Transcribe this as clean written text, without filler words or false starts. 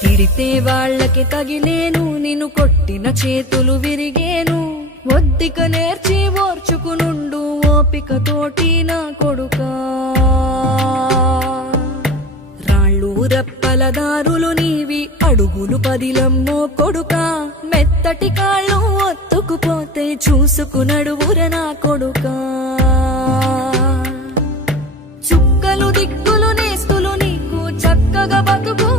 తిడితే వాళ్ళకి తగిలేను, నిన్ను కొట్టిన చేతులు విరిగేను. ఒద్దిక నేర్చి ఓర్చుకునుండు ఓపికతోటి నా కొడుకా. రాళ్ళు రప్పల దారులు నీవి, అడుగులు పదిలమ్మో కొడుకా. మెత్తటి కాళ్ళు ఒత్తుకుపోతే చూసుకునడువుర నా కొడుకా. చుక్కలు దిక్కులు నేస్తులు నీకు చక్కగా బతుకు